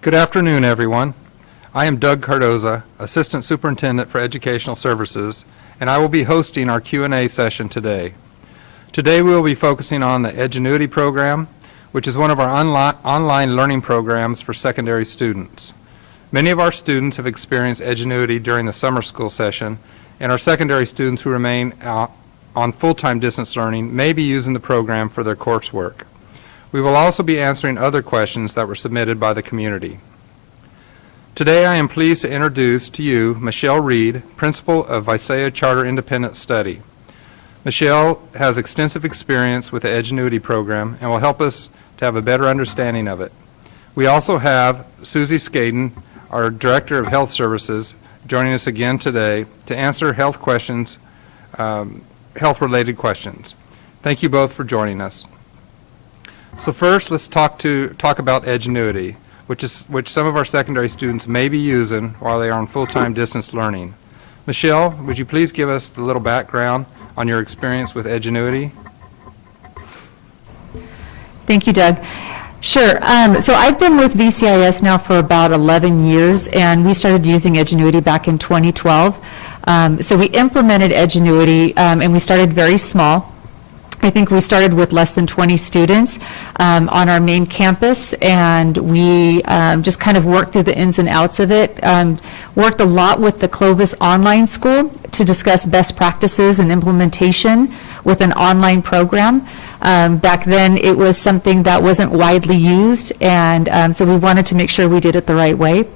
Good afternoon, everyone. I am Doug Cardoza, Assistant Superintendent for Educational Services, and I will be hosting our Q&A session today. Today we will be focusing on the Edgenuity program, which is one of our online learning programs for secondary students. Many of our students have experienced Edgenuity during the summer school session, and our secondary students who remain on full-time distance learning may be using the program for their coursework. We will also be answering other questions that were submitted by the community. Today I am pleased to introduce to you Michelle Reed, Principal of Visalia Charter Independent Study. Michelle has extensive experience with the Edgenuity program and will help us to have a better understanding of it. We also have Susie Skaden, our Director of Health Services, joining us again today to answer health questions, health-related questions. Thank you both for joining us. So first, let's talk about Edgenuity, which some of our secondary students may be using while they are on full-time distance learning. Michelle, would you please give us a little background on your experience with Edgenuity? Thank you, Doug. Sure. So I've been with VCIS now for about 11 years, and we started using Edgenuity back in 2012. So we implemented Edgenuity, and we started very small. I think we started with less than 20 students on our main campus, and we just kind of worked through the ins and outs of it. Worked a lot with the Clovis Online School to discuss best practices and implementation with an online program. Back then, it was something that wasn't widely used, and so we wanted to make sure we did it the right way.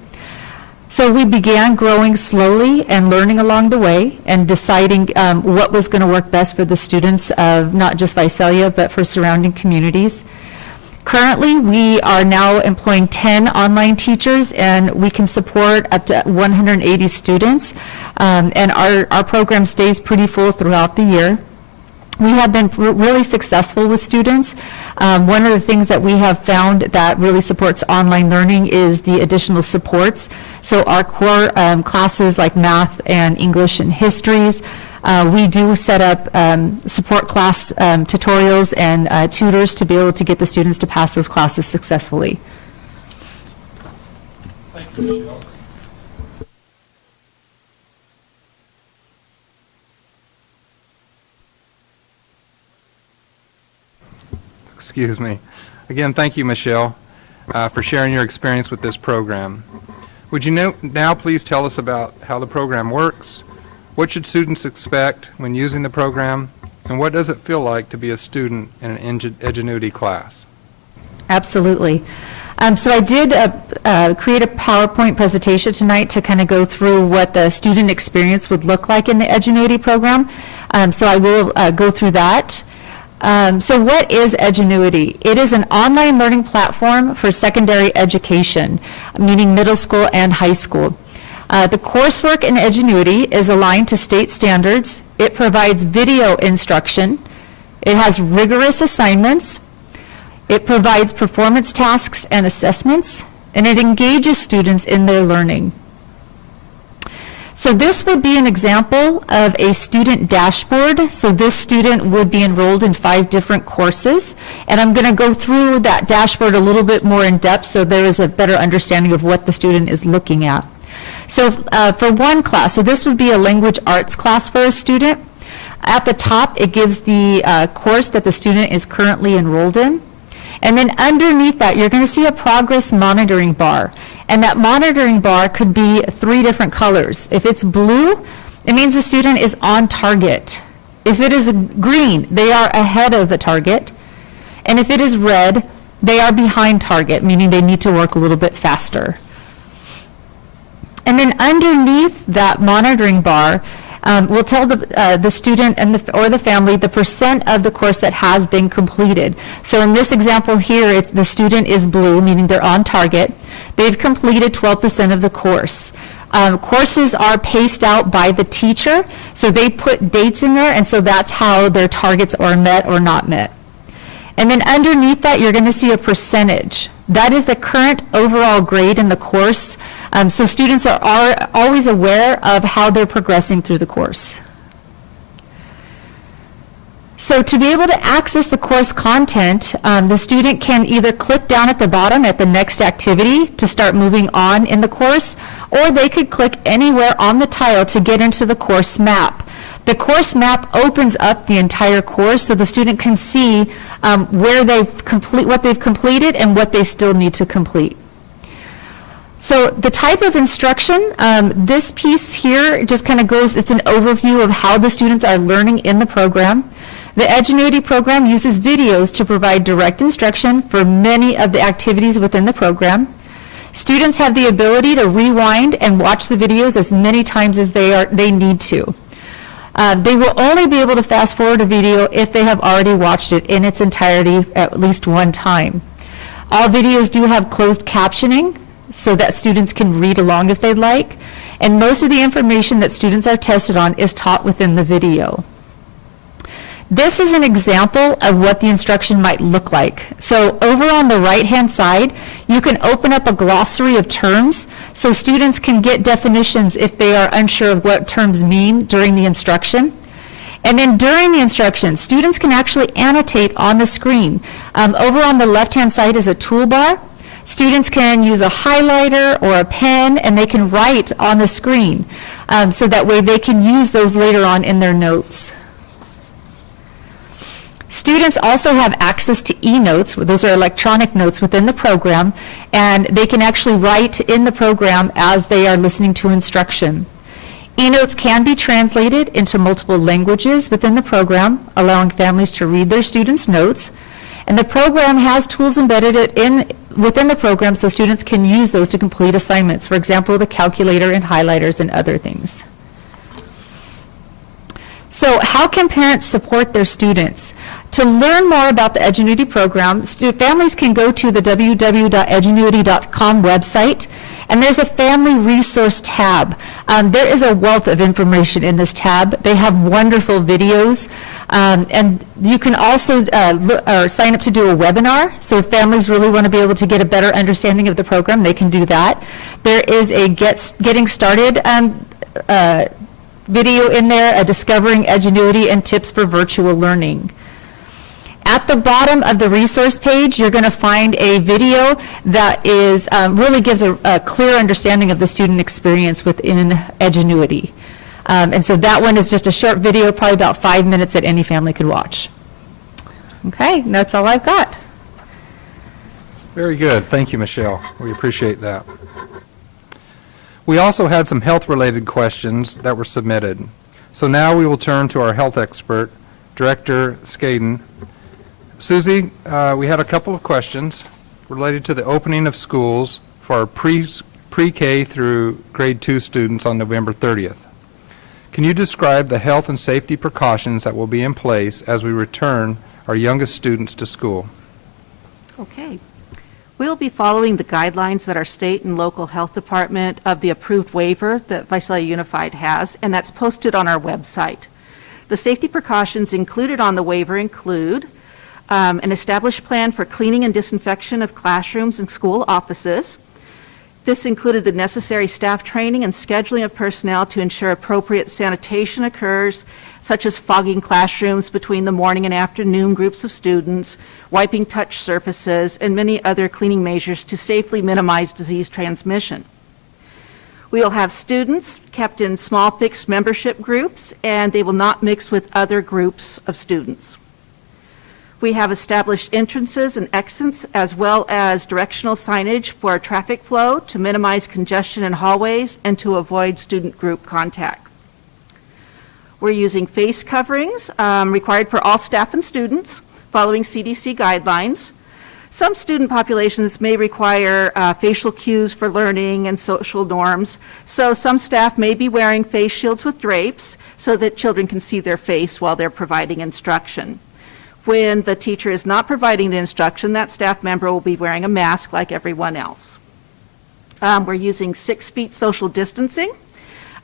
So we began growing slowly and learning along the way and deciding what was going to work best for the students of not just Visalia, but for surrounding communities. Currently, we are now employing 10 online teachers, and we can support up to 180 students, and our program stays pretty full throughout the year. We have been really successful with students. One of the things that we have found that really supports online learning is the additional supports. So our core classes like math and English and histories, we do set up support class tutorials and tutors to be able to get the students to pass those classes successfully. Thank you, Michelle. Excuse me. Again, thank you, Michelle, for sharing your experience with this program. Would you now please tell us about how the program works, what should students expect when using the program, and what does it feel like to be a student in an Edgenuity class? Absolutely. So I did create a PowerPoint presentation tonight to kind of go through what the student experience would look like in the Edgenuity program. So I will go through that. So what is Edgenuity? It is an online learning platform for secondary education, meaning middle school and high school. The coursework in Edgenuity is aligned to state standards. It provides video instruction. It has rigorous assignments. It provides performance tasks and assessments, and it engages students in their learning. So this would be an example of a student dashboard. So this student would be enrolled in 5 different courses, and I'm going to go through that dashboard a little bit more in depth so there is a better understanding of what the student is looking at. So for one class, so this would be a language arts class for a student. At the top, it gives the course that the student is currently enrolled in. And then underneath that, you're going to see a progress monitoring bar. And that monitoring bar could be 3 different colors. If it's blue, it means the student is on target. If it is green, they are ahead of the target. And if it is red, they are behind target, meaning they need to work a little bit faster. And then underneath that monitoring bar, we'll tell the student and or the family the % of the course that has been completed. So in this example here, the student is blue, meaning they're on target. They've completed 12% of the course. Courses are paced out by the teacher, so they put dates in there, and so that's how their targets are met or not met. And then underneath that, you're going to see a percentage. That is the current overall grade in the course. So students are always aware of how they're progressing through the course. So to be able to access the course content, the student can either click down at the bottom at the next activity to start moving on in the course, or they could click anywhere on the tile to get into the course map. The course map opens up the entire course so the student can see what they've completed and what they still need to complete. So the type of instruction, this piece here just kind of goes, it's an overview of how the students are learning in the program. The Edgenuity program uses videos to provide direct instruction for many of the activities within the program. Students have the ability to rewind and watch the videos as many times as they need to. They will only be able to fast forward a video if they have already watched it in its entirety at least one time. All videos do have closed captioning so that students can read along if they'd like, and most of the information that students are tested on is taught within the video. This is an example of what the instruction might look like. So over on the right-hand side, you can open up a glossary of terms so students can get definitions if they are unsure of what terms mean during the instruction. And then during the instruction, students can actually annotate on the screen. Over on the left-hand side is a toolbar. Students can use a highlighter or a pen, and they can write on the screen so that way they can use those later on in their notes. Students also have access to e-notes. Those are electronic notes within the program, and they can actually write in the program as they are listening to instruction. E-notes can be translated into multiple languages within the program, allowing families to read their students' notes. And the program has tools embedded within the program so students can use those to complete assignments, for example, the calculator and highlighters and other things. So how can parents support their students? To learn more about the Edgenuity program, families can go to the www.edgenuity.com website, and there's a family resource tab. There is a wealth of information in this tab. They have wonderful videos, and you can also sign up to do a webinar. So if families really want to be able to get a better understanding of the program, they can do that. There is a getting started video in there, a discovering Edgenuity and tips for virtual learning. At the bottom of the resource page, you're going to find a video that is really gives a clear understanding of the student experience within Edgenuity. And so that one is just a short video, probably about 5 minutes that any family could watch. Okay, and that's all I've got. Very good. Thank you, Michelle. We appreciate that. We also had some health-related questions that were submitted. So now we will turn to our health expert, Director Skaden. Susie, we had a couple of questions related to the opening of schools for our pre-K through grade 2 students on November 30th. Can you describe the health and safety precautions that will be in place as we return our youngest students to school? Okay. We'll be following the guidelines that our state and local health department of the approved waiver that Visalia Unified has, and that's posted on our website. The safety precautions included on the waiver include an established plan for cleaning and disinfection of classrooms and school offices. This included the necessary staff training and scheduling of personnel to ensure appropriate sanitation occurs, such as fogging classrooms between the morning and afternoon groups of students, wiping touch surfaces, and many other cleaning measures to safely minimize disease transmission. We will have students kept in small fixed membership groups, and they will not mix with other groups of students. We have established entrances and exits as well as directional signage for traffic flow to minimize congestion in hallways and to avoid student group contact. We're using face coverings required for all staff and students following CDC guidelines. Some student populations may require facial cues for learning and social norms, so some staff may be wearing face shields with drapes so that children can see their face while they're providing instruction. When the teacher is not providing the instruction, that staff member will be wearing a mask like everyone else. We're using 6 feet social distancing.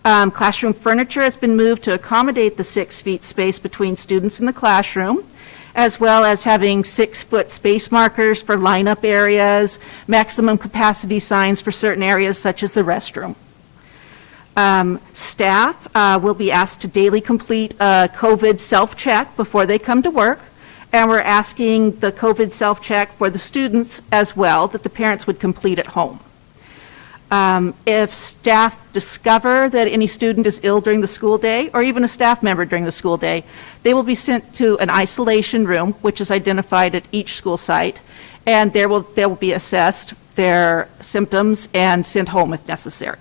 Classroom furniture has been moved to accommodate the 6 feet space between students in the classroom, as well as having 6-foot space markers for lineup areas, maximum capacity signs for certain areas such as the restroom. Staff will be asked to daily complete a COVID self-check before they come to work, and we're asking the COVID self-check for the students as well, that the parents would complete at home. If staff discover that any student is ill during the school day, or even a staff member during the school day, they will be sent to an isolation room, which is identified at each school site, and they will be assessed, their symptoms, and sent home if necessary.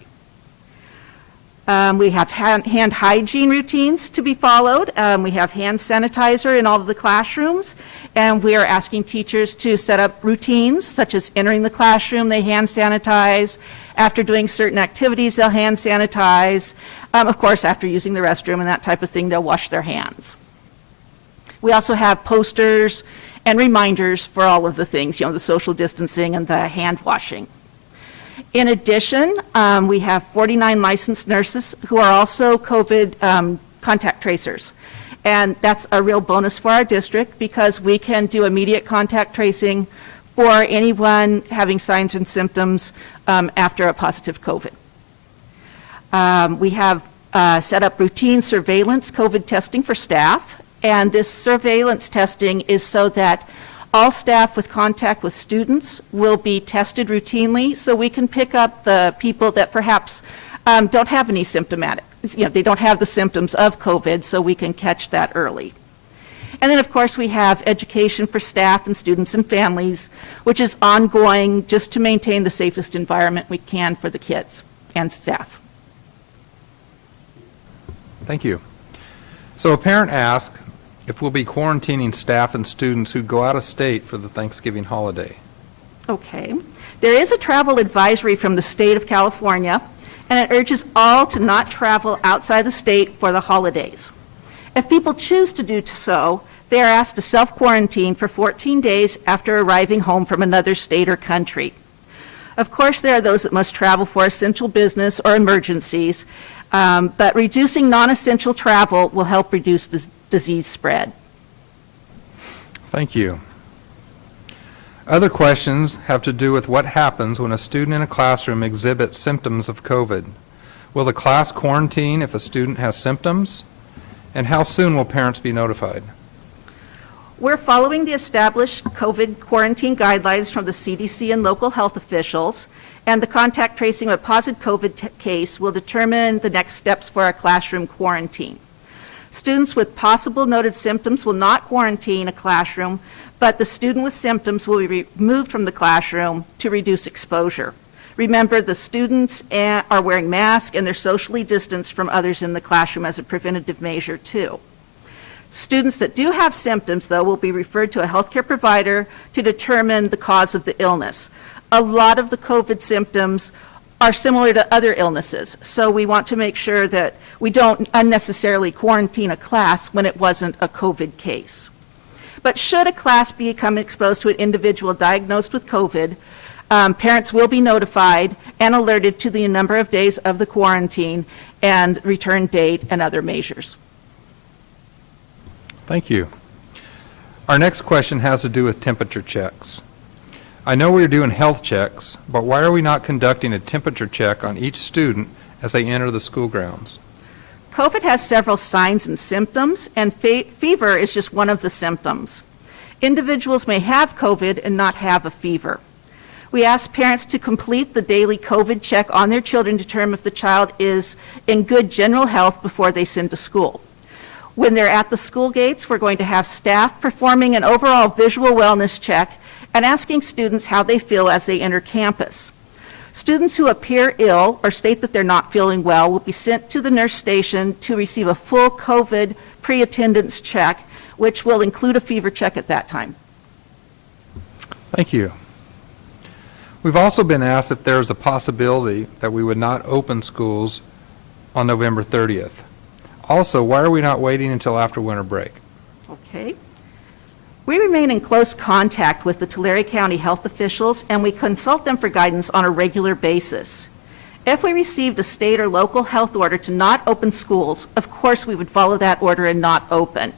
We have hand hygiene routines to be followed. We have hand sanitizer in all of the classrooms, and we are asking teachers to set up routines, such as entering the classroom, they hand sanitize. After doing certain activities, they'll hand sanitize. Of course, after using the restroom and that type of thing, they'll wash their hands. We also have posters and reminders for all of the things, the social distancing and the hand washing. In addition, we have 49 licensed nurses who are also COVID contact tracers. And that's a real bonus for our district because we can do immediate contact tracing for anyone having signs and symptoms after a positive COVID. We have set up routine surveillance COVID testing for staff, and this surveillance testing is so that all staff with contact with students will be tested routinely so we can pick up the people that perhaps don't have any symptomatic, they don't have the symptoms of COVID, so we can catch that early. And then, of course, we have education for staff and students and families, which is ongoing just to maintain the safest environment we can for the kids and staff. Thank you. So a parent asked if we'll be quarantining staff and students who go out of state for the Thanksgiving holiday. Okay. There is a travel advisory from the state of California, and it urges all to not travel outside the state for the holidays. If people choose to do so, they are asked to self-quarantine for 14 days after arriving home from another state or country. Of course, there are those that must travel for essential business or emergencies, but reducing non-essential travel will help reduce the disease spread. Thank you. Other questions have to do with what happens when a student in a classroom exhibits symptoms of COVID. Will the class quarantine if a student has symptoms? And how soon will parents be notified? We're following the established COVID quarantine guidelines from the CDC and local health officials, and the contact tracing of a positive COVID case will determine the next steps for our classroom quarantine. Students with possible noted symptoms will not quarantine a classroom, but the student with symptoms will be removed from the classroom to reduce exposure. Remember, the students are wearing masks and they're socially distanced from others in the classroom as a preventative measure too. Students that do have symptoms, though, will be referred to a healthcare provider to determine the cause of the illness. A lot of the COVID symptoms are similar to other illnesses, so we want to make sure that we don't unnecessarily quarantine a class when it wasn't a COVID case. But should a class become exposed to an individual diagnosed with COVID, parents will be notified and alerted to the number of days of the quarantine and return date and other measures. Thank you. Our next question has to do with temperature checks. I know we're doing health checks, but why are we not conducting a temperature check on each student as they enter the school grounds? COVID has several signs and symptoms, and fever is just one of the symptoms. Individuals may have COVID and not have a fever. We ask parents to complete the daily COVID check on their children to determine if the child is in good general health before they send to school. When they're at the school gates, we're going to have staff performing an overall visual wellness check and asking students how they feel as they enter campus. Students who appear ill or state that they're not feeling well will be sent to the nurse station to receive a full COVID pre-attendance check, which will include a fever check at that time. Thank you. We've also been asked if there's a possibility that we would not open schools on November 30th. Also, why are we not waiting until after winter break? Okay. We remain in close contact with the Tulare County health officials, and we consult them for guidance on a regular basis. If we received a state or local health order to not open schools, of course we would follow that order and not open.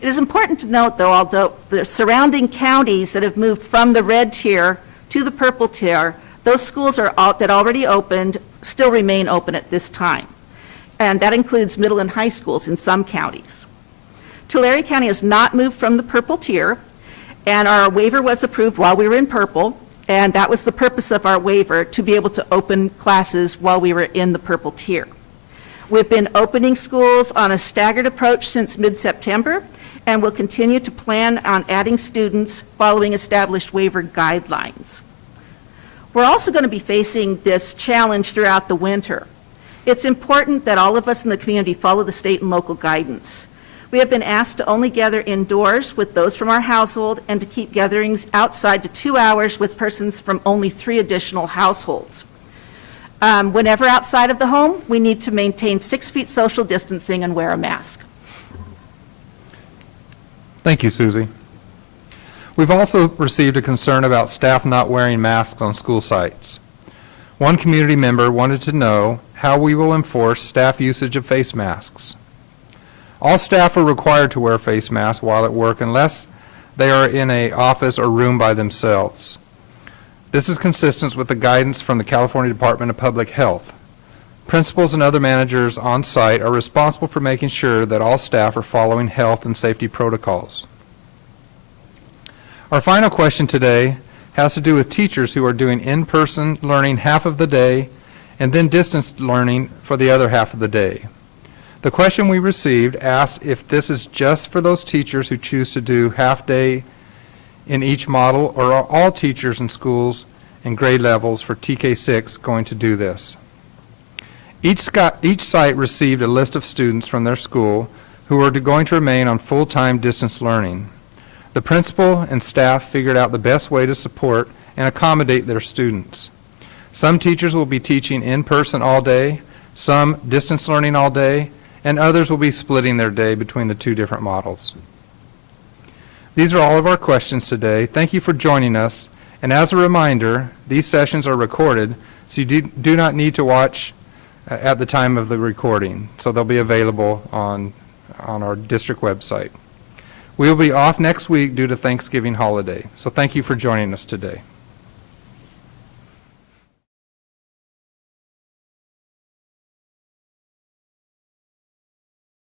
It is important to note, though, although the surrounding counties that have moved from the red tier to the purple tier, Those schools that already opened still remain open at this time, and that includes middle and high schools in some counties. Tulare County has not moved from the purple tier, and our waiver was approved while we were in purple, and that was the purpose of our waiver, to be able to open classes while we were in the purple tier. We've been opening schools on a staggered approach since mid-September, and will continue to plan on adding students following established waiver guidelines. We're also going to be facing this challenge throughout the winter. It's important that all of us in the community follow the state and local guidance. We have been asked to only gather indoors with those from our household and to keep gatherings outside to 2 hours with persons from only 3 additional households. Whenever outside of the home, we need to maintain 6 feet social distancing and wear a mask. Thank you, Susie. We've also received a concern about staff not wearing masks on school sites. One community member wanted to know how we will enforce staff usage of face masks. All staff are required to wear face masks while at work unless they are in an office or room by themselves. This is consistent with the guidance from the California Department of Public Health. Principals and other managers on site are responsible for making sure that all staff are following health and safety protocols. Our final question today has to do with teachers who are doing in-person learning half of the day and then distance learning for the other half of the day. The question we received asked if this is just for those teachers who choose to do half-day in each model, or are all teachers in schools and grade levels for TK6 going to do this? Each site received a list of students from their school who are going to remain on full-time distance learning. The principal and staff figured out the best way to support and accommodate their students. Some teachers will be teaching in person all day, some distance learning all day, and others will be splitting their day between the 2 different models. These are all of our questions today. Thank you for joining us. And as a reminder, these sessions are recorded, so you do not need to watch at the time of the recording. So they'll be available on our district website. We will be off next week due to Thanksgiving holiday. So thank you for joining us today.